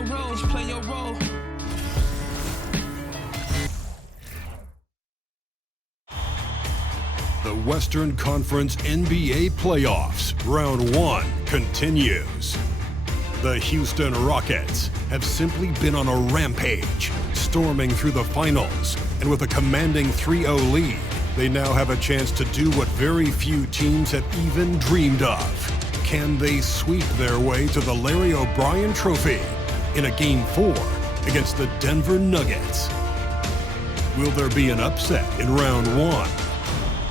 your role, play your role. The Western Conference NBA Playoffs, Round 1 continues. The Houston Rockets have simply been on a rampage, storming through the finals, and with a commanding 3-0 lead, they now have a chance to do what very few teams have even dreamed of. Can they sweep their way to the Larry O'Brien Trophy in a Game 4 against the Denver Nuggets? Will there be an upset in Round 1?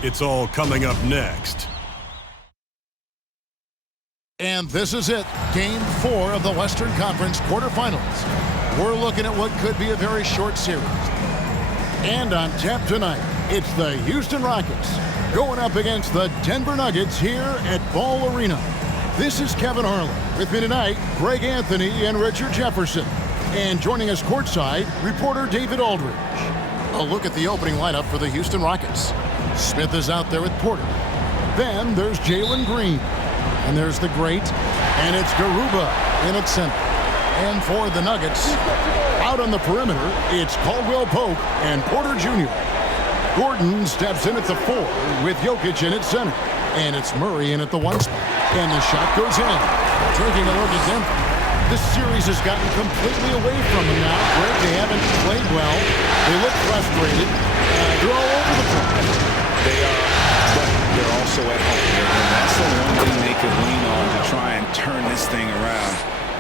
It's all coming up next. And this is it, Game 4 of the Western Conference quarterfinals. We're looking at what could be a very short series. And on tap tonight, it's the Houston Rockets going up against the Denver Nuggets here at Ball Arena. This is Kevin Harlan. With me tonight, Greg Anthony and Richard Jefferson. And joining us courtside, reporter David Aldridge. A look at the opening lineup for the Houston Rockets. Smith is out there with Porter. Then there's Jalen Green. And there's the great, and it's Garuba in its center. And for the Nuggets, out on the perimeter, it's Caldwell Pope and Porter Jr. Gordon steps in at the 4 with Jokic in its center. And it's Murray in at the 1 spot. And the shot goes in. Taking a look at Denver. This series has gotten completely away from them now. Greg, they haven't played well. They look frustrated. They're all over the place. They are, but they're also at home. And that's the one thing they could lean on to try and turn this thing around.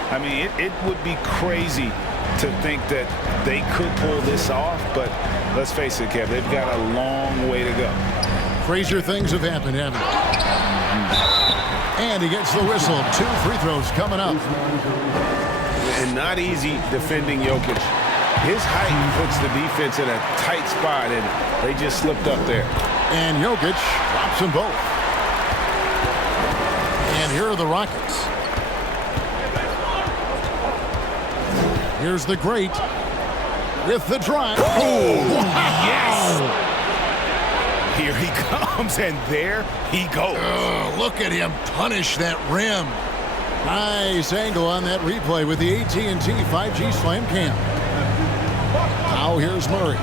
I mean, it would be crazy to think that they could pull this off, but let's face it, Kev, they've got a long way to go. Crazier things have happened, haven't they? And he gets the whistle. 2 free throws coming up. And not easy defending Jokic. His height puts the defense in a tight spot, and they just slipped up there. And Jokic drops them both. And here are the Rockets. Here's the great with the drive. Oh, wow. Yes! Here he comes, and there he goes. Look at him punish that rim. Nice angle on that replay with the AT&T 5G Slam Cam. Now here's Murray.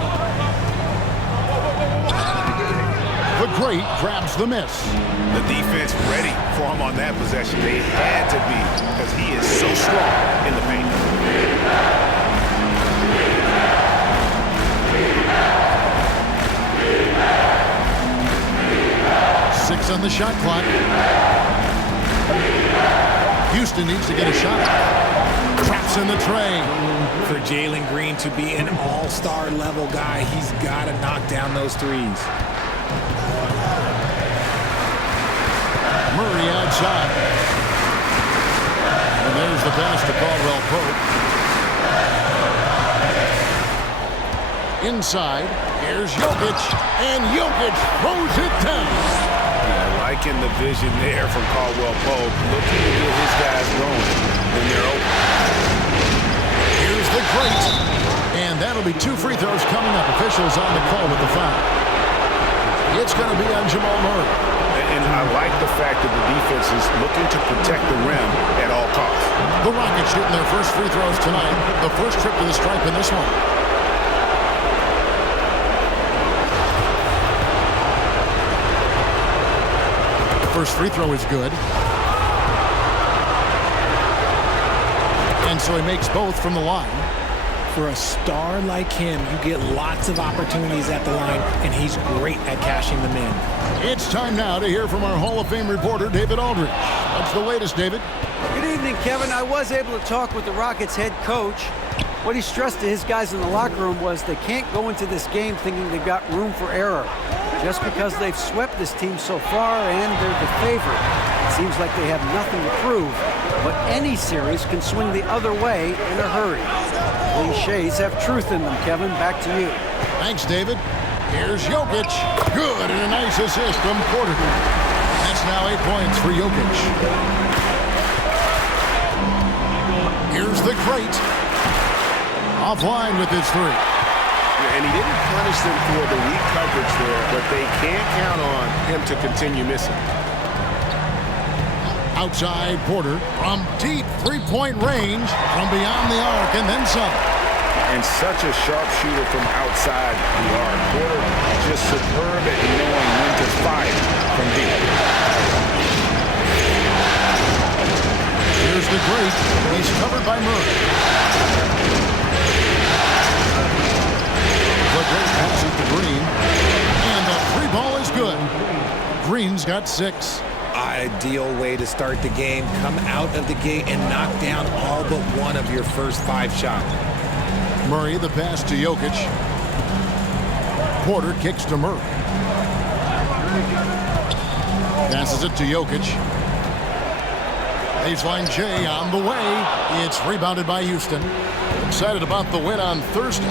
The great grabs the miss. The defense ready for him on that possession. They had to be, because he is so strong in the paint. 6 on the shot clock. Houston needs to get a shot. Traps in the tray. For Jalen Green to be an all-star level guy, he's got to knock down those threes. Murray outside. And there's the pass to Caldwell Pope. Inside, here's Jokic, and Jokic throws it down. Yeah, liking the vision there from Caldwell Pope, looking to get his guys going when they're open. Here's the great, and that'll be 2 free throws coming up. Officials on the call with the foul. It's going to be on Jamal Murray. And I like the fact that the defense is looking to protect the rim at all costs. The Rockets shooting their first free throws tonight. The first trip to the stripe in this one. The first free throw is good. And so he makes both from the line. For a star like him, you get lots of opportunities at the line, and he's great at cashing them in. It's time now to hear from our Hall of Fame reporter, David Aldridge. What's the latest, David? Good evening, Kevin. I was able to talk with the Rockets head coach. What he stressed to his guys in the locker room was they can't go into this game thinking they've got room for error. Just because they've swept this team so far and they're the favorite, it seems like they have nothing to prove. But any series can swing the other way in a hurry. Cliches have truth in them, Kevin. Back to you. Thanks, David. Here's Jokic. Good, and a nice assist from Porter. That's now 8 points for Jokic. Here's the great. Offline with his 3. And he didn't punish them for the weak coverage there, but they can't count on him to continue missing. Outside Porter from deep three-point range, from beyond the arc, and then some. And such a sharpshooter from outside the arc. Porter just superb at knowing when to fire from deep. Here's the great. He's covered by Murray. The great passes to Green. And the three ball is good. Green's got 6. Ideal way to start the game. Come out of the gate and knock down all but one of your first 5 shots. Murray, the pass to Jokic. Porter kicks to Murray. Passes it to Jokic. Baseline J on the way. It's rebounded by Houston. Excited about the win on Thursday.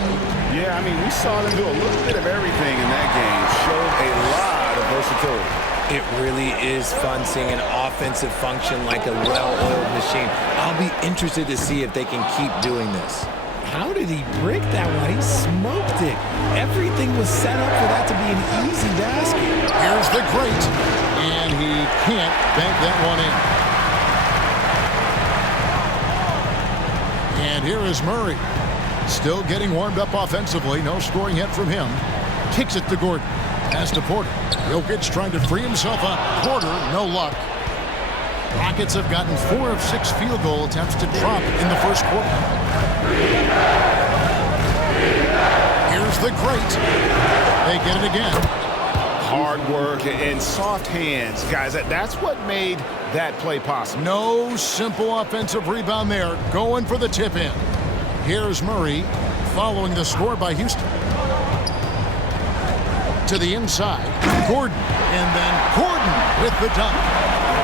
Yeah, I mean, we saw them do a little bit of everything in that game. Showed a lot of versatility. It really is fun seeing an offensive function like a well-oiled machine. I'll be interested to see if they can keep doing this. How did he break that one? He smoked it. Everything was set up for that to be an easy basket. Here's the great. And he can't bank that one in. And here is Murray. Still getting warmed up offensively. No scoring yet from him. Kicks it to Gordon. Pass to Porter. Jokic trying to free himself up. Porter, no luck. Rockets have gotten 4 of 6 field goal attempts to drop in the first quarter. Here's the great. They get it again. Hard work and soft hands. Guys, that's what made that play possible. No simple offensive rebound there. Going for the tip in. Here's Murray following the score by Houston. To the inside. Gordon. And then Gordon with the dunk.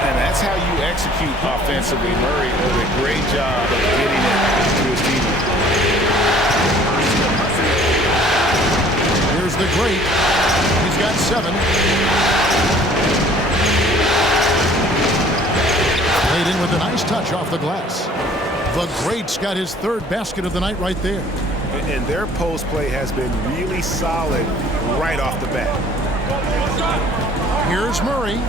And that's how you execute offensively. Murray does a great job of getting it to his teammates. Here's the great. He's got 7. Played in with a nice touch off the glass. The great's got his 3rd basket of the night right there. And their post play has been really solid right off the bat. Here's Murray.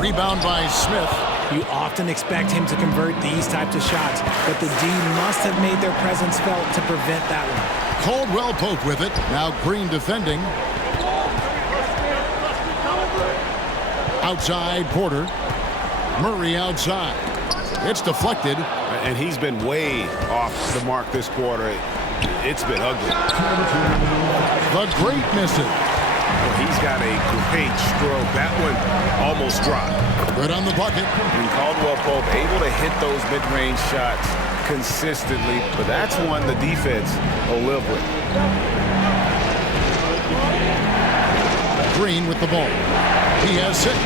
Rebound by Smith. You often expect him to convert these types of shots, but the D must have made their presence felt to prevent that one. Caldwell Pope with it. Now Green defending. Outside Porter. Murray outside. It's deflected. And he's been way off the mark this quarter. It's been ugly. The great misses. Well, he's got a great stroke. That one almost dropped. Good on the bucket. And Caldwell Pope able to hit those mid-range shots consistently, but that's one the defense will live with. Green with the ball. He has 6.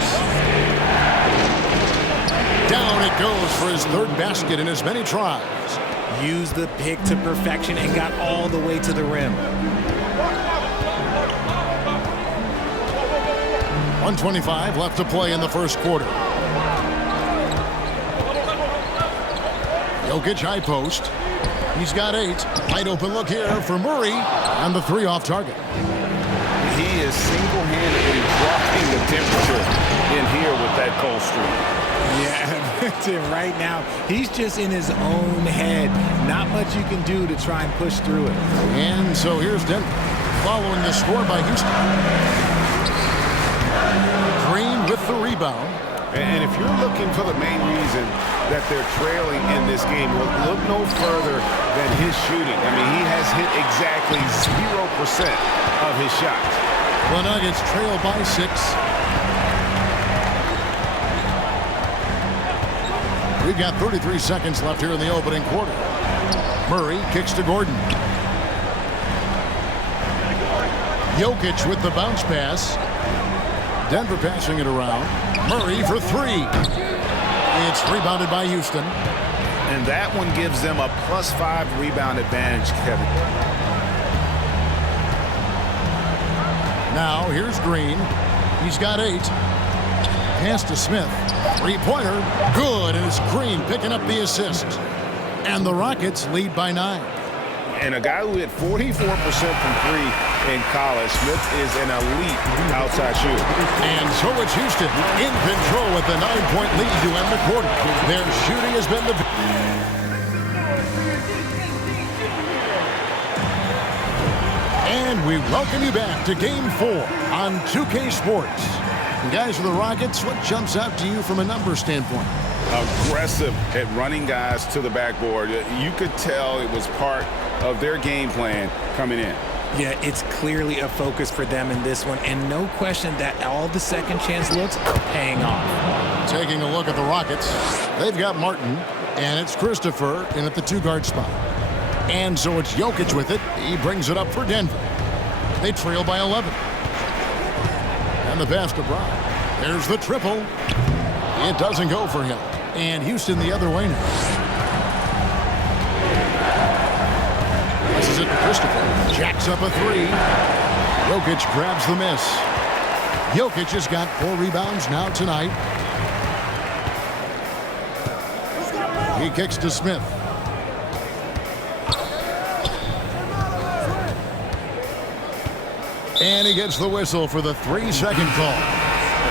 Down it goes for his 3rd basket in as many tries. Used the pick to perfection and got all the way to the rim. 1:25 left to play in the first quarter. Jokic high post. He's got 8. Wide open look here for Murray. And the 3 off target. He is single-handedly dropping the temperature in here with that cold streak. Yeah, right now, he's just in his own head. Not much you can do to try and push through it. And so here's Denver following the score by Houston. Green with the rebound. And if you're looking for the main reason that they're trailing in this game, look no further than his shooting. I mean, he has hit exactly 0% of his shots. The Nuggets trail by 6. We've got 33 seconds left here in the opening quarter. Murray kicks to Gordon. Jokic with the bounce pass. Denver passing it around. Murray for 3. It's rebounded by Houston. And that one gives them a +5 rebound advantage, Kevin. Now here's Green. He's got 8. Pass to Smith. 3-pointer. Good. And it's Green picking up the assist. And the Rockets lead by 9. And a guy who hit 44% from three in college, Smith is an elite outside shooter. And so it's Houston in control with the 9-point lead to end the quarter. Their shooting has been the... And we welcome you back to Game 4 on 2K Sports. And guys, for the Rockets, what jumps out to you from a numbers standpoint? Aggressive at running guys to the backboard. You could tell it was part of their game plan coming in. Yeah, it's clearly a focus for them in this one, and no question that all the second chance looks are paying off. Taking a look at the Rockets, they've got Martin, and it's Christopher in at the 2-guard spot. And so it's Jokic with it. He brings it up for Denver. They trail by 11. And the pass to Brown. There's the triple. It doesn't go for him. And Houston the other way now. This is it to Christopher. Jacks up a three. Jokic grabs the miss. Jokic has got 4 rebounds now tonight. He kicks to Smith. And he gets the whistle for the 3-second call.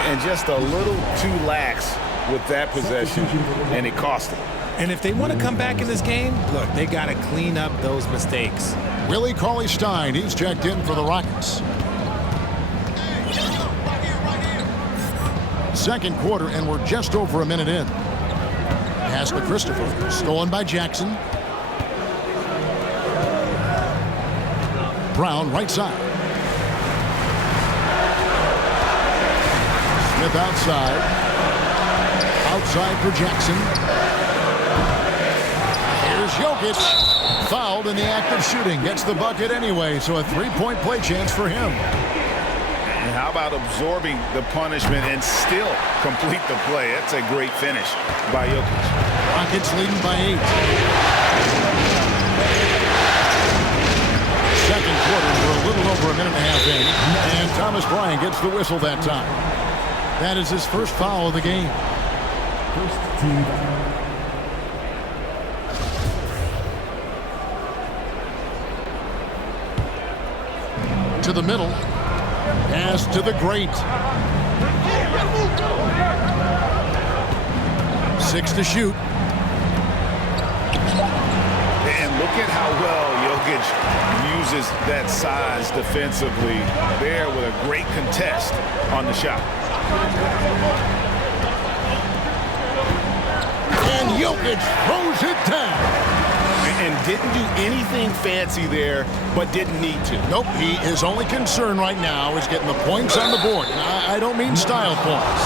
And just a little too lax with that possession, and it cost him. And if they want to come back in this game, look, they got to clean up those mistakes. Willie Cauley-Stein, he's checked in for the Rockets. Second quarter, and we're just over a minute in. Pass to Christopher, stolen by Jackson. Brown, right side. Smith outside. Outside for Jackson. Here's Jokic. Fouled in the act of shooting. Gets the bucket anyway, so a 3-point play chance for him. And how about absorbing the punishment and still complete the play? That's a great finish by Jokic. Rockets leading by 8. Second quarter, we're a little over a minute and a half in. And Thomas Bryant gets the whistle that time. That is his first foul of the game. First team. To the middle. Pass to the great. 6 to shoot. And look at how well Jokic uses that size defensively there with a great contest on the shot. And Jokic throws it down. And didn't do anything fancy there, but didn't need to. Nope, his only concern right now is getting the points on the board. And I don't mean style points.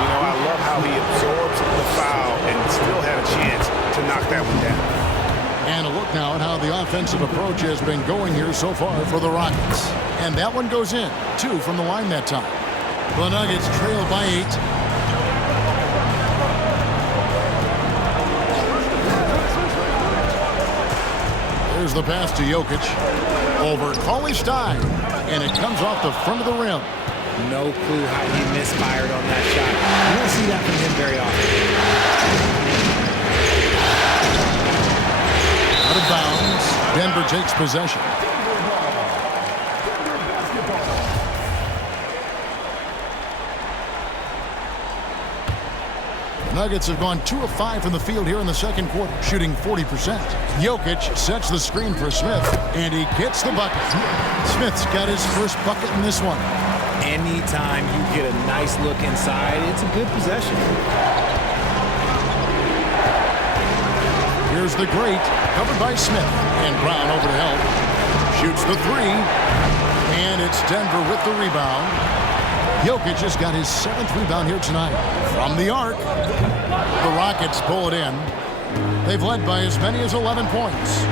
You know, I love how he absorbs the foul and still had a chance to knock that one down. And a look now at how the offensive approach has been going here so far for the Rockets. And that one goes in. 2 from the line that time. The Nuggets trail by 8. There's the pass to Jokic. Over Cauley-Stein. And it comes off the front of the rim. No clue how he misfired on that shot. You don't see that from him very often. Out of bounds. Denver takes possession. Nuggets have gone 2 of 5 from the field here in the second quarter, shooting 40%. Jokic sets the screen for Smith, and he gets the bucket. Smith's got his first bucket in this one. Anytime you get a nice look inside, it's a good possession. Here's the great, covered by Smith, and Brown over to help. Shoots the 3, and it's Denver with the rebound. Jokic has got his 7th rebound here tonight. From the arc, the Rockets pull it in. They've led by as many as 11 points.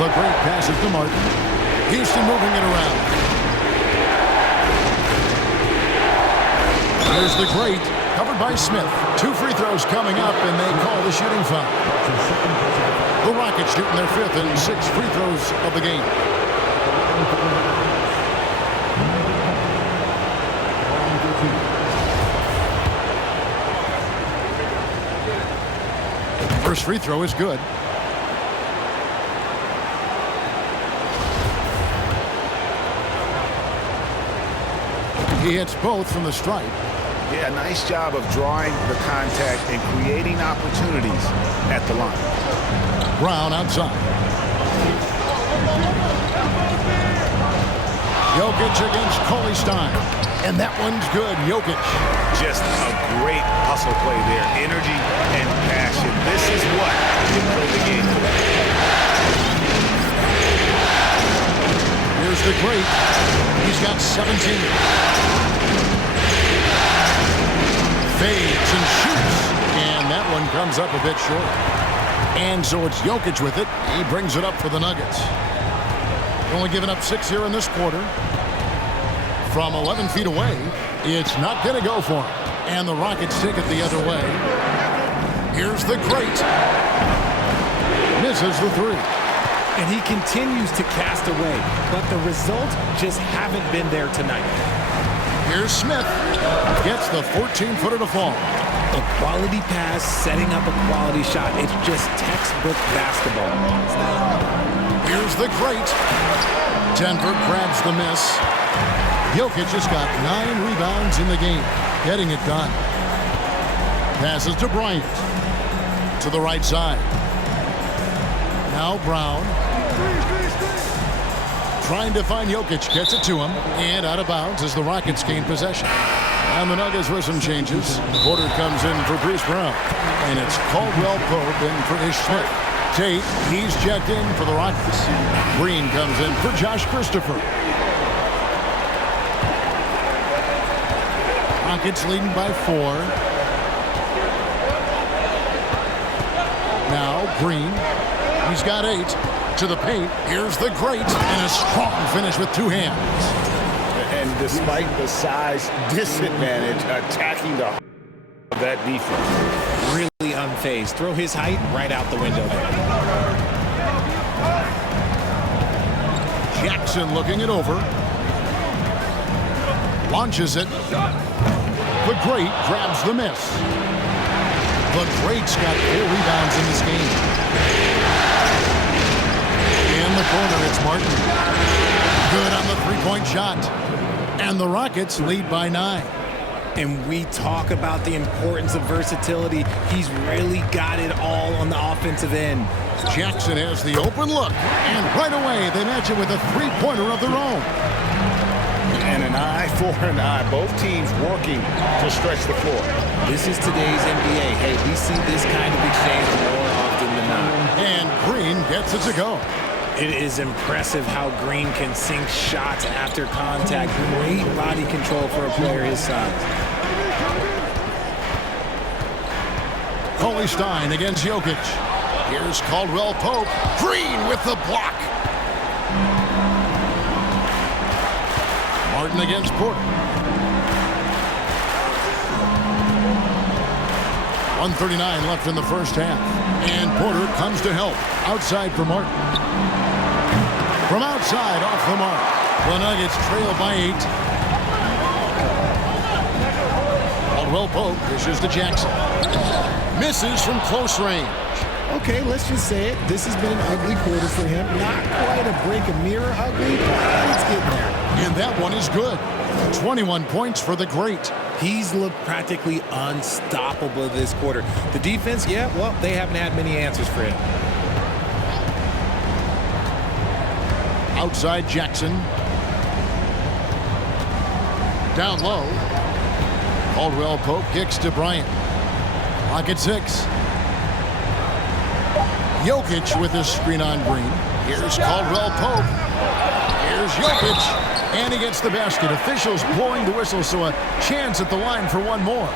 The great passes to Martin. Houston moving it around. There's the great, covered by Smith. 2 free throws coming up, and they call the shooting foul. The Rockets shooting their 5th and 6th free throws of the game. First free throw is good. He hits both from the stripe. Yeah, nice job of drawing the contact and creating opportunities at the line. Brown outside. Jokic against Cauley Stein. And that one's good. Jokic. Just a great hustle play there. Energy and passion. This is what you play the game for. Here's the great. He's got 17. Fades and shoots. And that one comes up a bit short. And so it's Jokic with it. He brings it up for the Nuggets. Only giving up 6 here in this quarter. From 11 feet away, it's not going to go for him. And the Rockets take it the other way. Here's the great. Misses the three. And he continues to cast away, but the results just haven't been there tonight. Here's Smith. Gets the 14-footer to fall. A quality pass, setting up a quality shot. It's just textbook basketball. Here's the great. Denver grabs the miss. Jokic has got 9 rebounds in the game, getting it done. Passes to Bryant. To the right side. Now Brown. Trying to find Jokic. Gets it to him. And out of bounds as the Rockets gain possession. And the Nuggets with some changes. Porter comes in for Bruce Brown. And it's Caldwell Pope in for Ish Smith. Tate, he's checked in for the Rockets. Green comes in for Josh Christopher. Rockets leading by 4. Now Green. He's got 8. To the paint. Here's the great. And a strong finish with 2 hands. And despite the size disadvantage, attacking the of that defense. Really unfazed. Throw his height right out the window there. Jackson looking it over. Launches it. The great grabs the miss. The great's got 4 rebounds in this game. In the corner, it's Martin. Good on the three-point shot. And the Rockets lead by 9. And we talk about the importance of versatility. He's really got it all on the offensive end. Jackson has the open look. And right away, they match it with a three-pointer of their own. And an eye for an eye. Both teams working to stretch the floor. This is today's NBA. Hey, we see this kind of exchange more often than not. And Green gets it to go. It is impressive how Green can sink shots after contact. Great body control for a player his size. Cauley Stein against Jokic. Here's Caldwell Pope. Green with the block. Martin against Porter. 1:39 left in the first half. And Porter comes to help. Outside for Martin. From outside, off the mark. The Nuggets trail by 8. Caldwell Pope dishes to Jackson. Misses from close range. Okay, let's just say it. This has been an ugly quarter for him. Not quite a break a mirror ugly, but it's getting there. And that one is good. 21 points for the great. He's looked practically unstoppable this quarter. The defense, yeah, well, they haven't had many answers for him. Outside Jackson. Down low. Caldwell Pope kicks to Bryant. Clock at 6. Jokic with his screen on Green. Here's Caldwell Pope. Here's Jokic. And he gets the basket. Officials blowing the whistle, so a chance at the line for one more.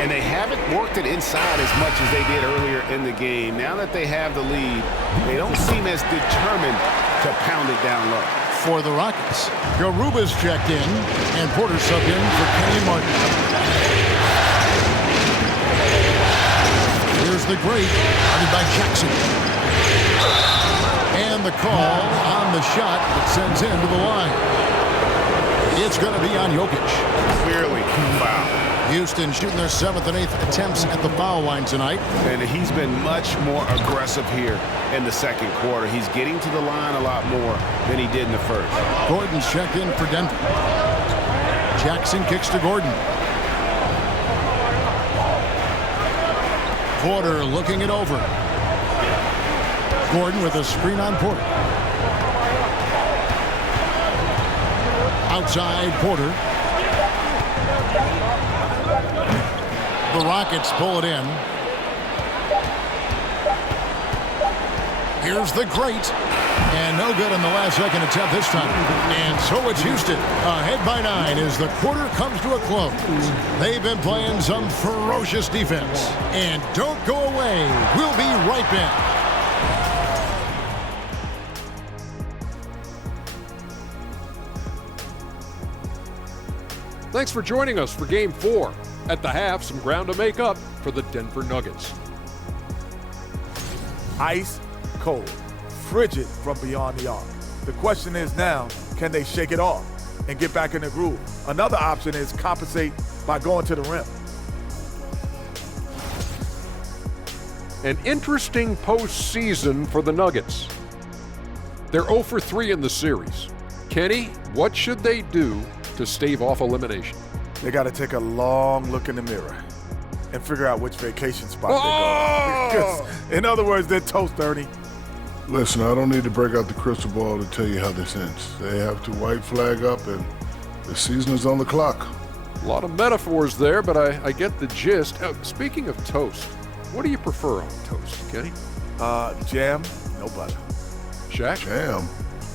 And they haven't worked it inside as much as they did earlier in the game. Now that they have the lead, they don't seem as determined to pound it down low. For the Rockets, Garuba's checked in, and Porter subbed in for Kenyon Martin. Here's the great, guarded by Jackson. And the call on the shot that sends him to the line. It's going to be on Jokic. Clearly, foul. Houston shooting their 7th and 8th attempts at the foul line tonight. And he's been much more aggressive here in the second quarter. He's getting to the line a lot more than he did in the first. Gordon's checked in for Denver. Jackson kicks to Gordon. Porter looking it over. Gordon with a screen on Porter. Outside Porter. The Rockets pull it in. Here's the great. And no good on the last second attempt this time. And so it's Houston ahead by 9 as the quarter comes to a close. They've been playing some ferocious defense. And don't go away. We'll be right back. Thanks for joining us for Game 4. At the half, some ground to make up for the Denver Nuggets. Ice cold, frigid from beyond the arc. The question is now, can they shake it off and get back in the groove? Another option is compensate by going to the rim. An interesting postseason for the Nuggets. They're 0 for 3 in the series. Kenny, what should they do to stave off elimination? They got to take a long look in the mirror and figure out which vacation spot they're going. In other words, they're toast, Ernie. Listen, I don't need to break out the crystal ball to tell you how this ends. They have to white flag up, and the season is on the clock. A lot of metaphors there, but I get the gist. Speaking of toast, what do you prefer on toast, Kenny? Jam, no butter. Shaq? Jam,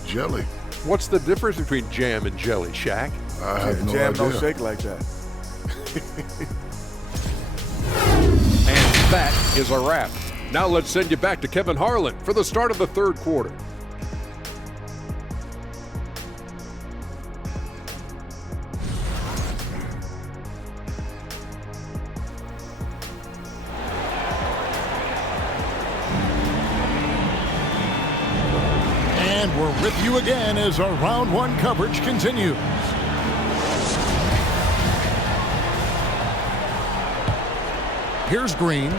jelly. What's the difference between jam and jelly, Shaq? I have no Jam idea. don't shake like that. And that is a wrap. Now let's send you back to Kevin Harlan for the start of the third quarter. And we're with you again as our round 1 coverage continues. Here's Green.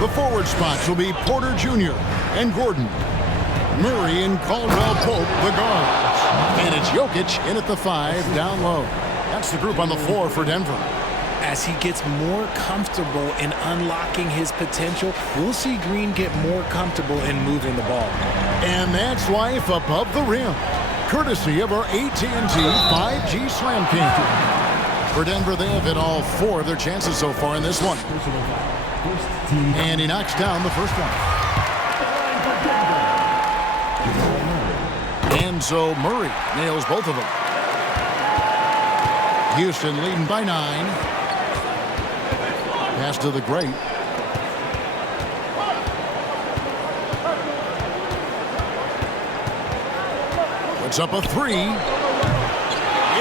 The forward spots will be Porter Jr. and Gordon. Murray and Caldwell Pope, the guards. And it's Jokic in at the 5 down low. That's the group on the floor for Denver. As he gets more comfortable in unlocking his potential, we'll see Green get more comfortable in moving the ball. And that's life above the rim, courtesy of our AT&T 5G Slam King. For Denver, they have hit all 4 of their chances so far in this one. And he knocks down the first one. And so Murray nails both of them. Houston leading by 9. Pass to the great. Puts up a 3.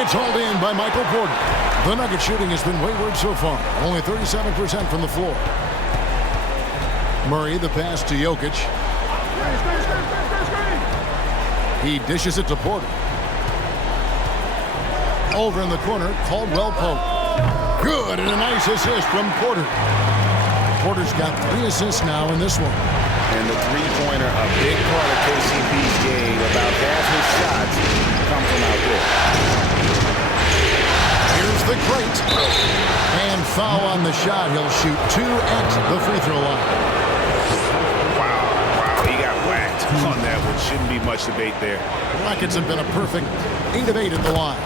It's hauled in by Michael Porter. The Nugget shooting has been wayward so far. Only 37% from the floor. Murray, the pass to Jokic. He dishes it to Porter. Over in the corner, Caldwell Pope. Good, and a nice assist from Porter. Porter's got 3 assists now in this one. And the three-pointer, a big part of KCP's game. About half his shots come from out there. Here's the great. And foul on the shot. He'll shoot 2 at the free throw line. Wow, he got whacked on that one. Shouldn't be much debate there. The Rockets have been a perfect 8 of 8 at the line.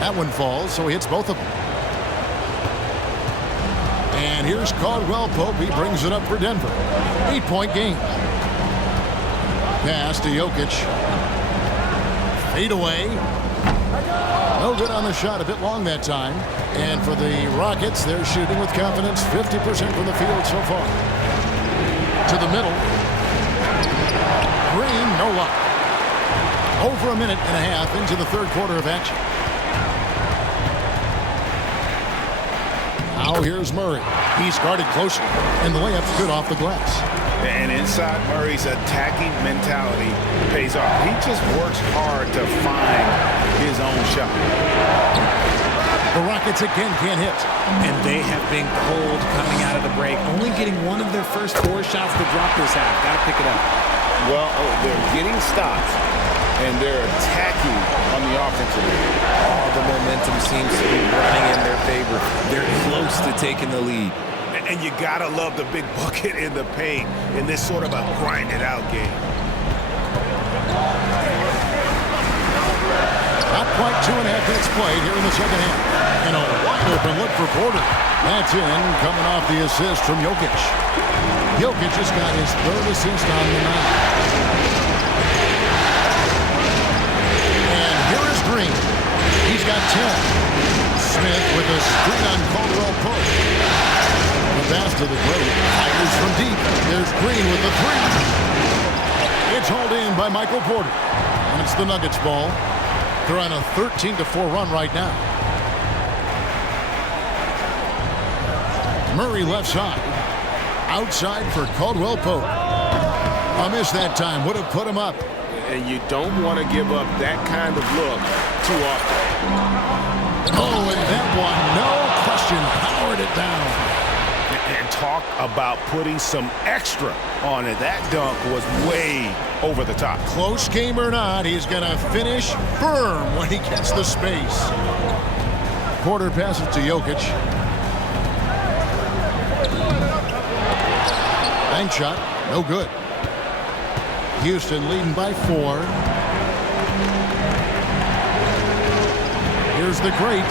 That one falls, so he hits both of them. And here's Caldwell Pope. He brings it up for Denver. 8-point game. Pass to Jokic. Fade away. No good on the shot. A bit long that time. And for the Rockets, they're shooting with confidence. 50% from the field so far. To the middle. Green, no luck. Over a minute and a half into the third quarter of action. Now here's Murray. He's guarded closely, and the layup's good off the glass. And inside Murray's attacking mentality pays off. He just works hard to find his own shot. The Rockets again can't hit. And they have been cold coming out of the break, only getting one of their first 4 shots to drop this half. Got to pick it up. Well, they're getting stops, and they're attacking on the offensive end. All the momentum seems to be running in their favor. They're close to taking the lead. And you gotta love the big bucket in the paint in this sort of a grind-it-out game. Not quite 2.5 minutes played here in the second half. And a wide-open look for Porter. That's in, coming off the assist from Jokic. Jokic has got his third assist on the night. And here is Green. He's got 10. Smith with a screen on Caldwell Pope. The pass to the Great. Fires from deep. There's Green with the three. It's hauled in by Michael Porter. And it's the Nuggets ball. They're on a 13-4 run right now. Murray left side. Outside for Caldwell Pope. A miss that time. Would have put him up. And you don't want to give up that kind of look too often. Oh, and that one, no question, powered it down. And talk about putting some extra on it. That dunk was way over the top. Close game or not, he's going to finish firm when he gets the space. Porter passes to Jokic. Bank shot, no good. Houston leading by 4. Here's the Great.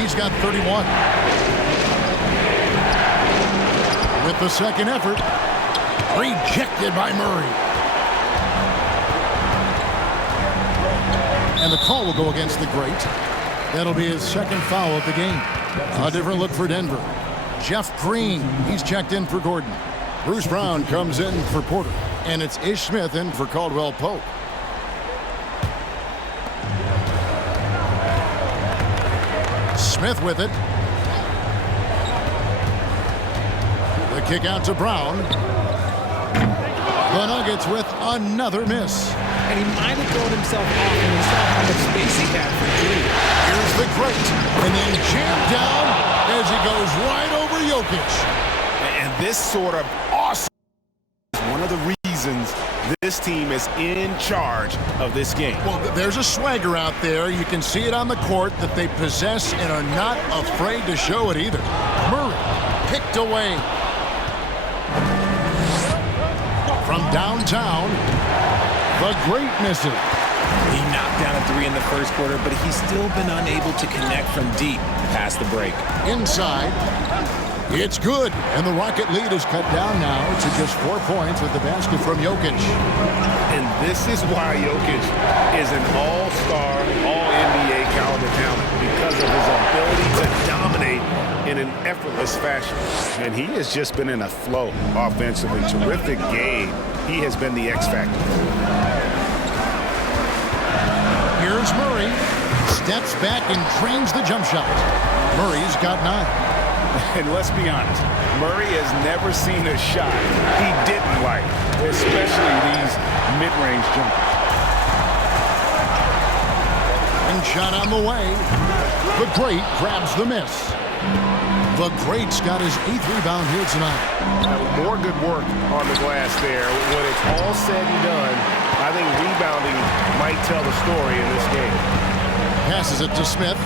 He's got 31. With the second effort, rejected by Murray. And the call will go against the Great. That'll be his second foul of the game. A different look for Denver. Jeff Green, he's checked in for Gordon. Bruce Brown comes in for Porter. And it's Ish Smith in for Caldwell Pope. Smith with it. The kick out to Brown. The Nuggets with another miss. And he might have thrown himself off when he saw how much space he had for three. Here's the Great. And then jammed down as he goes right over Jokic. And this sort of awesome is one of the reasons this team is in charge of this game. Well, there's a swagger out there. You can see it on the court that they possess and are not afraid to show it either. Murray picked away. From downtown, the Great misses. He knocked down a three in the first quarter, but he's still been unable to connect from deep past the break. Inside, it's good, and the Rocket lead is cut down now to just 4 points with the basket from Jokic. And this is why Jokic is an all-star, all-NBA caliber talent, because of his ability to dominate in an effortless fashion. And he has just been in a flow offensively. Terrific game. He has been the X factor. Here's Murray. Steps back and trains the jump shot. Murray's got 9. And let's be honest, Murray has never seen a shot he didn't like, especially these mid-range jumpers. And shot on the way. The Great grabs the miss. The Great's got his 8th rebound here tonight. More good work on the glass there. When it's all said and done, I think rebounding might tell the story in this game. Passes it to Smith.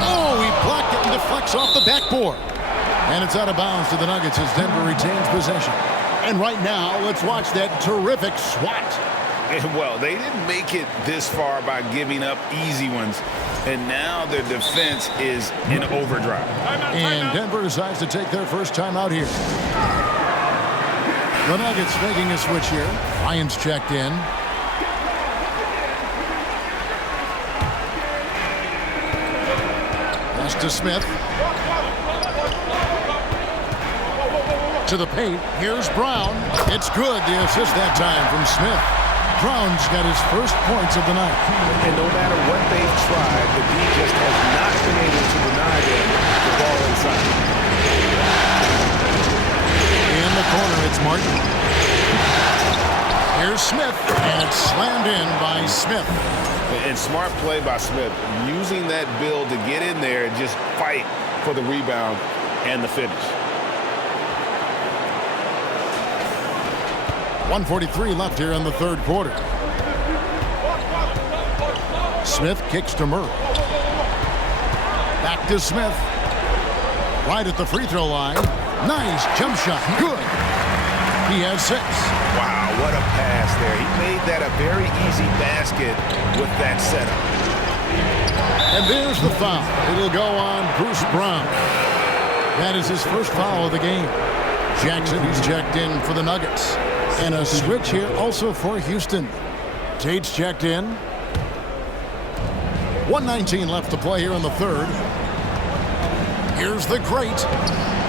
Oh, he blocked it and deflects off the backboard. And it's out of bounds to the Nuggets as Denver retains possession. And right now, let's watch that terrific swat. Well, they didn't make it this far by giving up easy ones. And now their defense is in overdrive. And Denver decides to take their first time out here. The Nuggets making a switch here. Ryan's checked in. Pass to Smith. To the paint. Here's Brown. It's good. The assist that time from Smith. Brown's got his first points of the night. And no matter what they've tried, the D just has not been able to deny them the ball inside. In the corner, it's Martin. Here's Smith, and it's slammed in by Smith. And smart play by Smith, using that build to get in there and just fight for the rebound and the finish. 1:43 left here in the third quarter. Smith kicks to Murray. Back to Smith. Right at the free throw line. Nice jump shot. Good. He has 6. Wow, what a pass there. He made that a very easy basket with that setup. And there's the foul. It'll go on Bruce Brown. That is his first foul of the game. Jackson, he's checked in for the Nuggets. And a switch here also for Houston. Tate's checked in. 1:19 left to play here in the third. Here's the Great.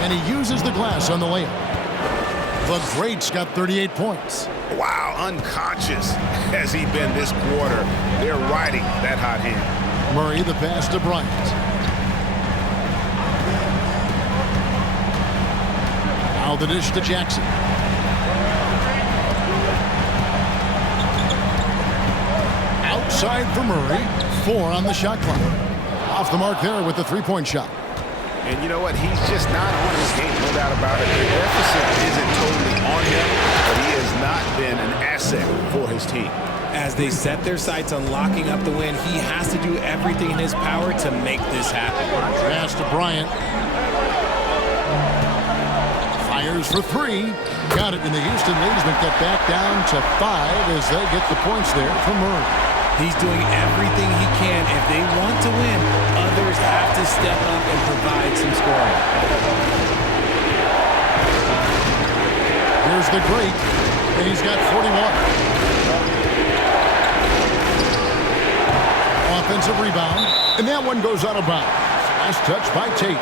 And he uses the glass on the layup. The Great's got 38 points. Wow, unconscious has he been this quarter. They're riding that hot hand. Murray, the pass to Bryant. Now the dish to Jackson. Outside for Murray. 4 on the shot clock. Off the mark there with the three-point shot. And you know what? He's just not on his game, no doubt about it. The deficit isn't totally on him, but he has not been an asset for his team. As they set their sights on locking up the win, he has to do everything in his power to make this happen. Pass to Bryant. Fires for 3. Got it in the Houston leads, but get back down to 5 as they get the points there from Murray. He's doing everything he can. If they want to win, others have to step up and provide some scoring. Here's the Great, and he's got 41. Offensive rebound, and that one goes out of bounds. Last touch by Tate.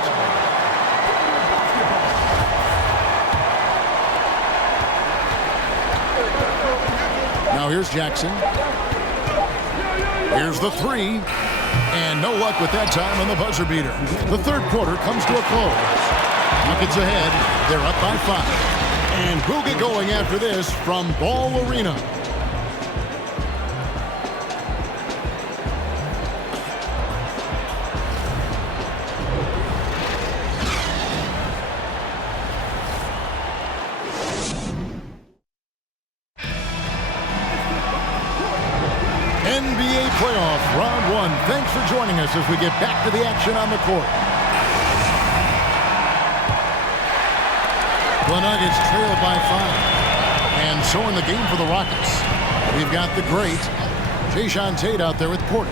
Now here's Jackson. Here's the 3. And no luck with that time on the buzzer beater. The third quarter comes to a close. Nuggets ahead. They're up by 5. And we'll get going after this from Ball Arena. NBA playoff round 1. Thanks for joining us as we get back to the action on the court. The Nuggets trail by 5. And so in the game for the Rockets, we've got the Great Jae'Sean Tate out there with Porter.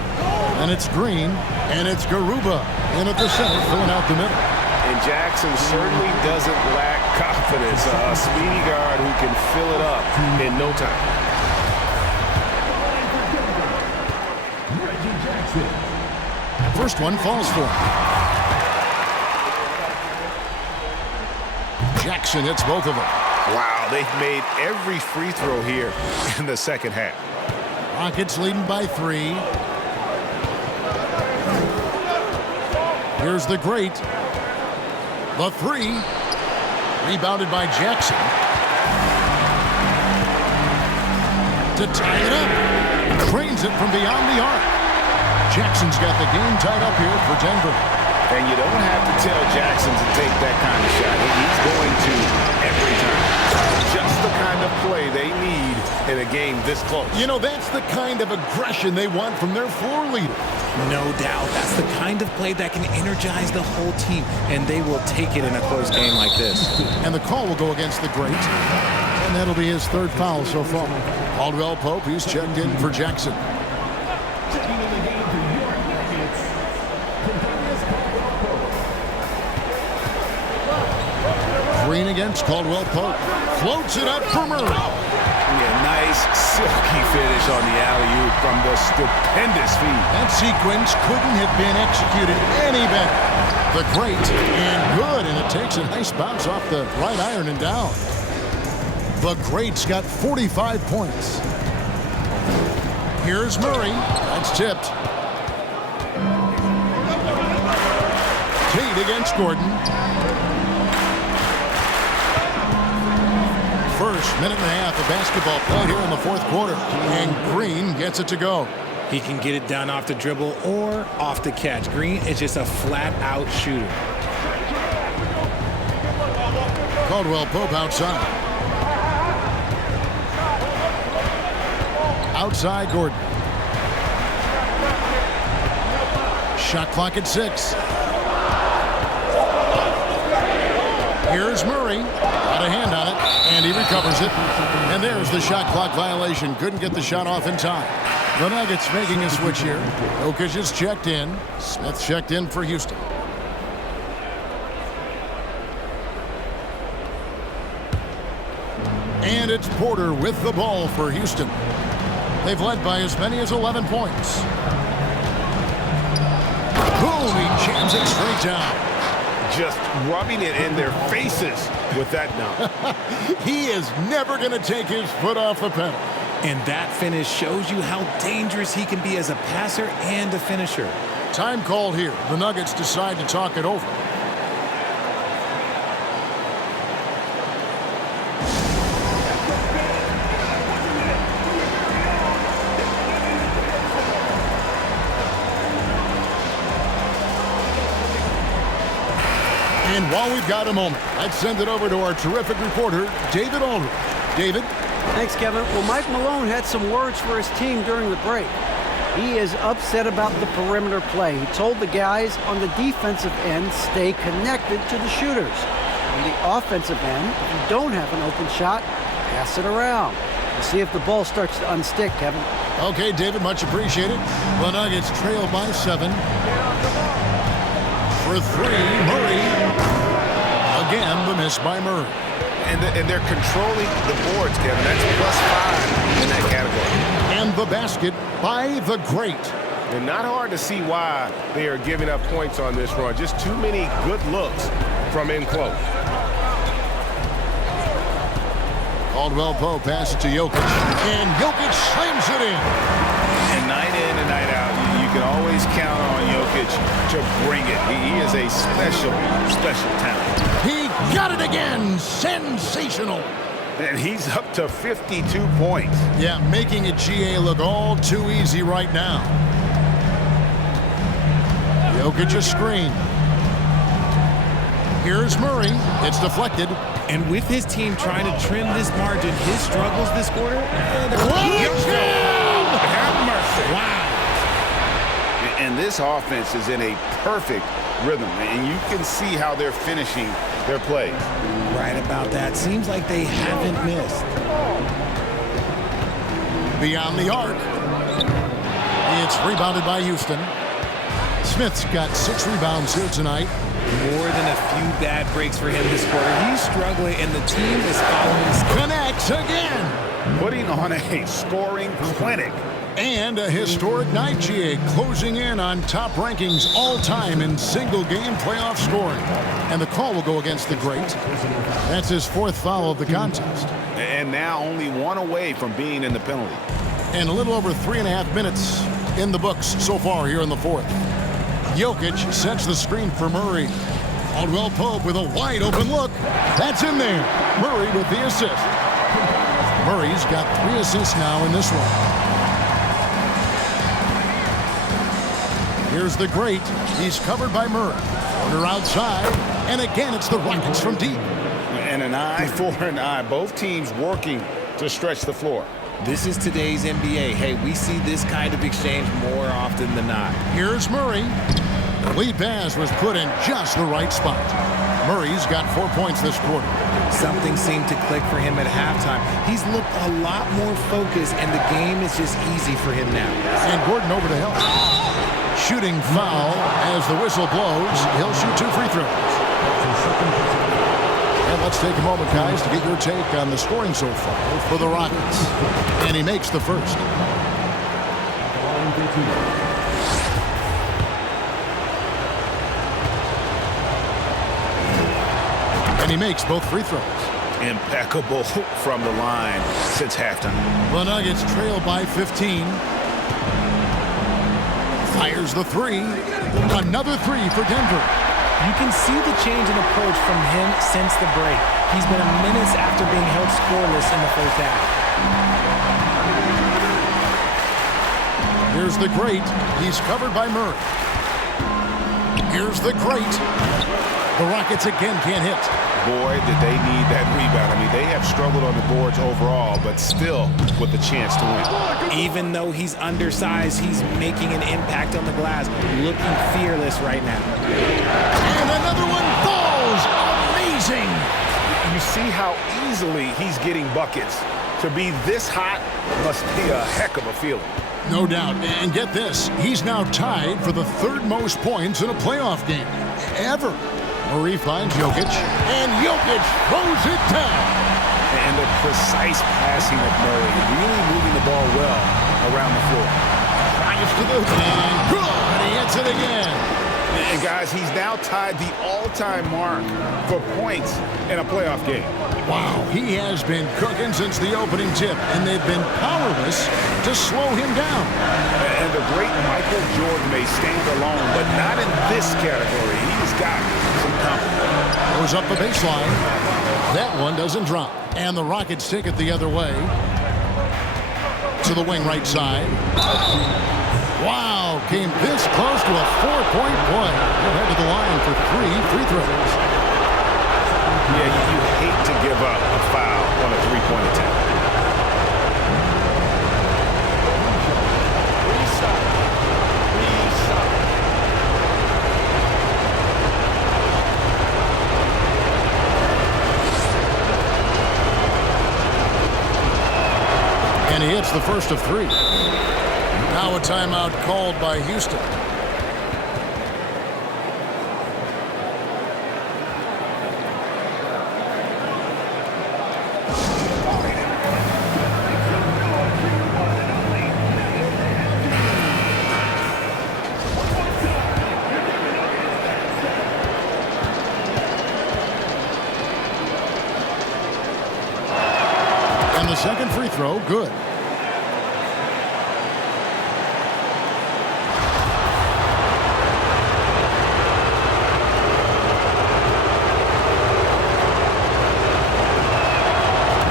And it's Green, and it's Garuba in at the center, filling out the middle. And Jackson certainly doesn't lack confidence. A speedy guard who can fill it up in no time. First one falls for him. Jackson hits both of them. Wow, they've made every free throw here in the second half. Rockets leading by 3. Here's the Great. The 3. Rebounded by Jackson. To tie it up. Trains it from beyond the arc. Jackson's got the game tied up here for Denver. And you don't have to tell Jackson to take that kind of shot. He's going to every time. Just the kind of play they need in a game this close. You know, that's the kind of aggression they want from their floor leader. No doubt. That's the kind of play that can energize the whole team, and they will take it in a close game like this. And the call will go against the Great. And that'll be his third foul so far. Caldwell Pope, he's checked in for Jackson. Green against Caldwell Pope. Floats it up for Murray. Yeah, nice silky finish on the alley-oop from the stupendous feed. That sequence couldn't have been executed any better. The Great and good, and it takes a nice bounce off the right iron and down. The Great's got 45 points. Here's Murray. That's tipped. Tate against Gordon. First minute and a half of basketball played here in the fourth quarter. And Green gets it to go. He can get it done off the dribble or off the catch. Green is just a flat-out shooter. Caldwell Pope outside. Outside Gordon. Shot clock at 6. Here's Murray. Got a hand on it, and he recovers it. And there's the shot clock violation. Couldn't get the shot off in time. The Nuggets making a switch here. Jokic is checked in. Smith checked in for Houston. And it's Porter with the ball for Houston. They've led by as many as 11 points. Boom, he jams it straight down. Just rubbing it in their faces with that dunk. He is never going to take his foot off the pedal. And that finish shows you how dangerous he can be as a passer and a finisher. Time called here. The Nuggets decide to talk it over. And while we've got a moment, let's send it over to our terrific reporter, David Aldridge. David? Thanks, Kevin. Well, Mike Malone had some words for his team during the break. He is upset about the perimeter play. He told the guys on the defensive end, stay connected to the shooters. On the offensive end, if you don't have an open shot, pass it around. We'll see if the ball starts to unstick, Kevin. Okay, David, much appreciated. The Nuggets trail by 7. For 3, Murray. Again, the miss by Murray. And they're controlling the boards, Kevin. That's +5 in that category. And the basket by the great. And not hard to see why they are giving up points on this run. Just too many good looks from in close. Caldwell Pope passes to Jokic. And Jokic slams it in. And night in and night out, you can always count on Jokic to bring it. He is a special talent. He got it again. Sensational. And he's up to 52 points. Yeah, making a GA look all too easy right now. Jokic a screen. Here's Murray. It's deflected. And with his team trying to trim this margin, his struggles this quarter. Have mercy. Wow. And this offense is in a perfect rhythm, and you can see how they're finishing their plays. Right about that. Seems like they haven't missed. Beyond the arc. It's rebounded by Houston. Smith's got 6 rebounds here tonight. More than a few bad breaks for him this quarter. He's struggling, and the team is following. Connects again. Putting on a scoring clinic. And a historic night, GA, closing in on top rankings all-time in single-game playoff scoring. And the call will go against the great. That's his 4th foul of the contest. And now only 1 away from being in the penalty. And a little over 3.5 minutes in the books so far here in the 4th. Jokic sets the screen for Murray. Caldwell Pope with a wide-open look. That's in there. Murray with the assist. Murray's got 3 assists now in this one. Here's the great. He's covered by Murray. Porter outside. And again, it's the Rockets from deep. And an eye for an eye. Both teams working to stretch the floor. This is today's NBA. Hey, we see this kind of exchange more often than not. Here's Murray. The lead pass was put in just the right spot. Murray's got 4 points this quarter. Something seemed to click for him at halftime. He's looked a lot more focused, and the game is just easy for him now. And Gordon over to help. Shooting foul as the whistle blows. He'll shoot 2 free throws. And let's take a moment, guys, to get your take on the scoring so far for the Rockets. And he makes the first. And he makes both free throws. Impeccable from the line since halftime. The Nuggets trail by 15. Fires the 3. Another 3 for Denver. You can see the change in approach from him since the break. He's been a menace after being held scoreless in the first half. Here's the great. He's covered by Murray. Here's the great. The Rockets again can't hit. boy, did they need that rebound. I mean, they have struggled on the boards overall, but still with a chance to win. Even though he's undersized, he's making an impact on the glass, looking fearless right now. And another one falls. Amazing. You see how easily he's getting buckets. To be this hot must be a heck of a feeling. No doubt. And get this, he's now tied for the third most points in a playoff game ever. Murray finds Jokic, and Jokic throws it down. And the precise passing of Murray, really moving the ball well around the floor. Drives to the and good. He hits it again. And guys, he's now tied the all-time mark for points in a playoff game. Wow, he has been cooking since the opening tip, and they've been powerless to slow him down. And the great Michael Jordan may stand alone, but not in this category. He's got some company. Goes up the baseline. That one doesn't drop. And the Rockets take it the other way. To the wing right side. Wow, came this close to a 4-point play. He'll head to the line for 3 free throws. Yeah, you hate to give up a foul on a three-point attempt. And he hits the first of 3. Now a timeout called by Houston. And the second free throw, good.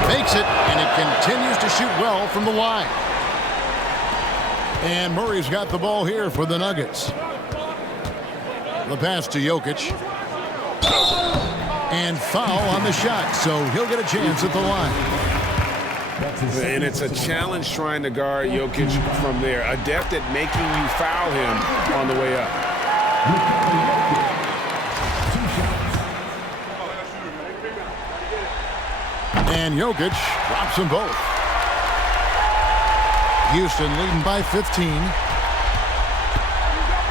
Makes it, and it continues to shoot well from the line. And Murray's got the ball here for the Nuggets. The pass to Jokic. And foul on the shot, so he'll get a chance at the line. And it's a challenge trying to guard Jokic from there. Adept at making you foul him on the way up. And Jokic drops them both. Houston leading by 15.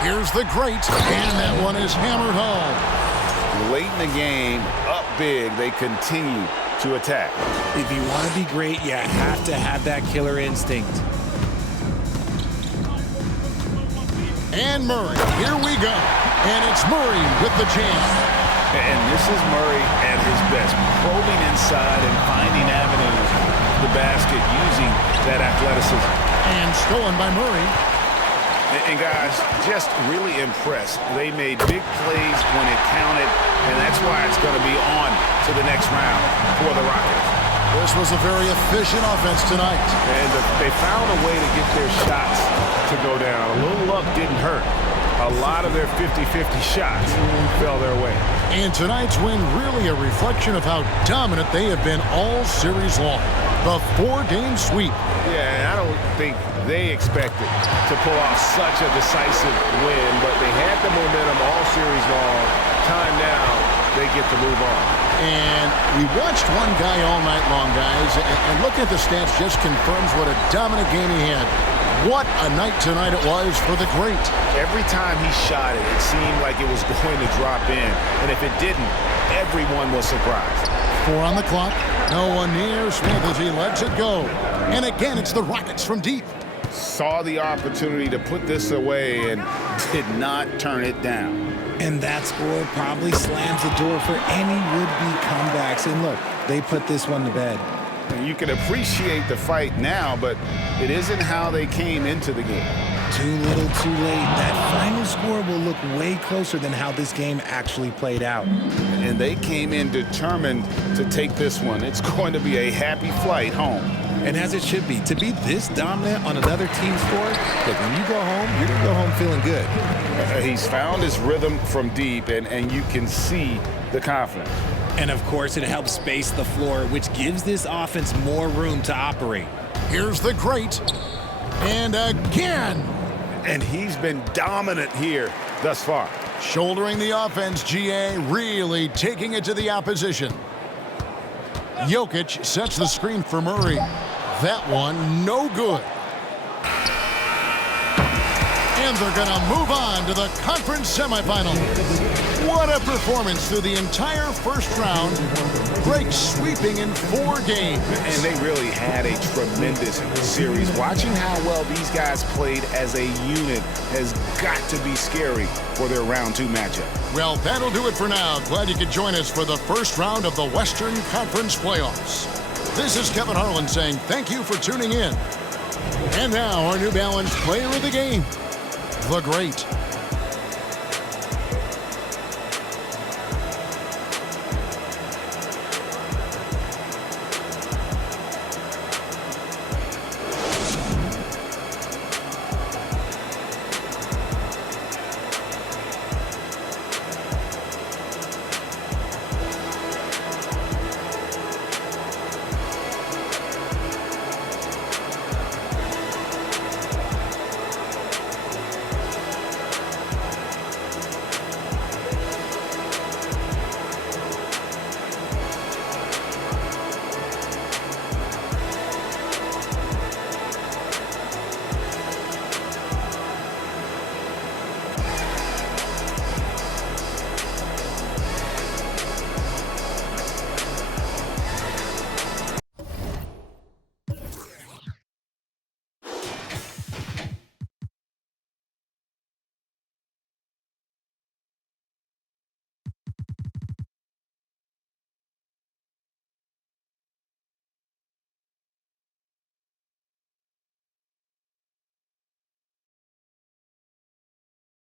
Here's the great, and that one is hammered home. Late in the game, up big, they continue to attack. If you want to be great, you have to have that killer instinct. And Murray, here we go. And it's Murray with the jam. And this is Murray at his best, probing inside and finding avenues to the basket using that athleticism. And stolen by Murray. And guys, just really impressed. They made big plays when it counted, and that's why it's going to be on to the next round for the Rockets. This was a very efficient offense tonight. And they found a way to get their shots to go down. A little luck didn't hurt. A lot of their 50-50 shots fell their way. And tonight's win really a reflection of how dominant they have been all series long. The 4-game sweep. Yeah, and I don't think they expected to pull off such a decisive win, but they had the momentum all series long. Time now, they get to move on. And we watched one guy all night long, guys, and looking at the stats just confirms what a dominant game he had. What a night tonight it was for the great. Every time he shot it, it seemed like it was going to drop in. And if it didn't, everyone was surprised. 4 on the clock. No one near Smith as he lets it go. And again, it's the Rockets from deep. Saw the opportunity to put this away and did not turn it down. And that score probably slams the door for any would-be comebacks. And look, they put this one to bed. You can appreciate the fight now, but it isn't how they came into the game. Too little, too late. That final score will look way closer than how this game actually played out. And they came in determined to take this one. It's going to be a happy flight home. And as it should be, to be this dominant on another team's score, look, when you go home, you're going to go home feeling good. He's found his rhythm from deep, and you can see the confidence. And of course, it helps space the floor, which gives this offense more room to operate. Here's the great. And again. And he's been dominant here thus far. Shouldering the offense, GA really taking it to the opposition. Jokic sets the screen for Murray. That one, no good. And they're going to move on to the conference semifinal. What a performance through the entire first round. Breaks sweeping in 4 games. And they really had a tremendous series. Watching how well these guys played as a unit has got to be scary for their round 2 matchup. Well, that'll do it for now. Glad you could join us for the first round of the Western Conference playoffs. This is Kevin Harlan saying thank you for tuning in. And now our New Balance player of the game, the great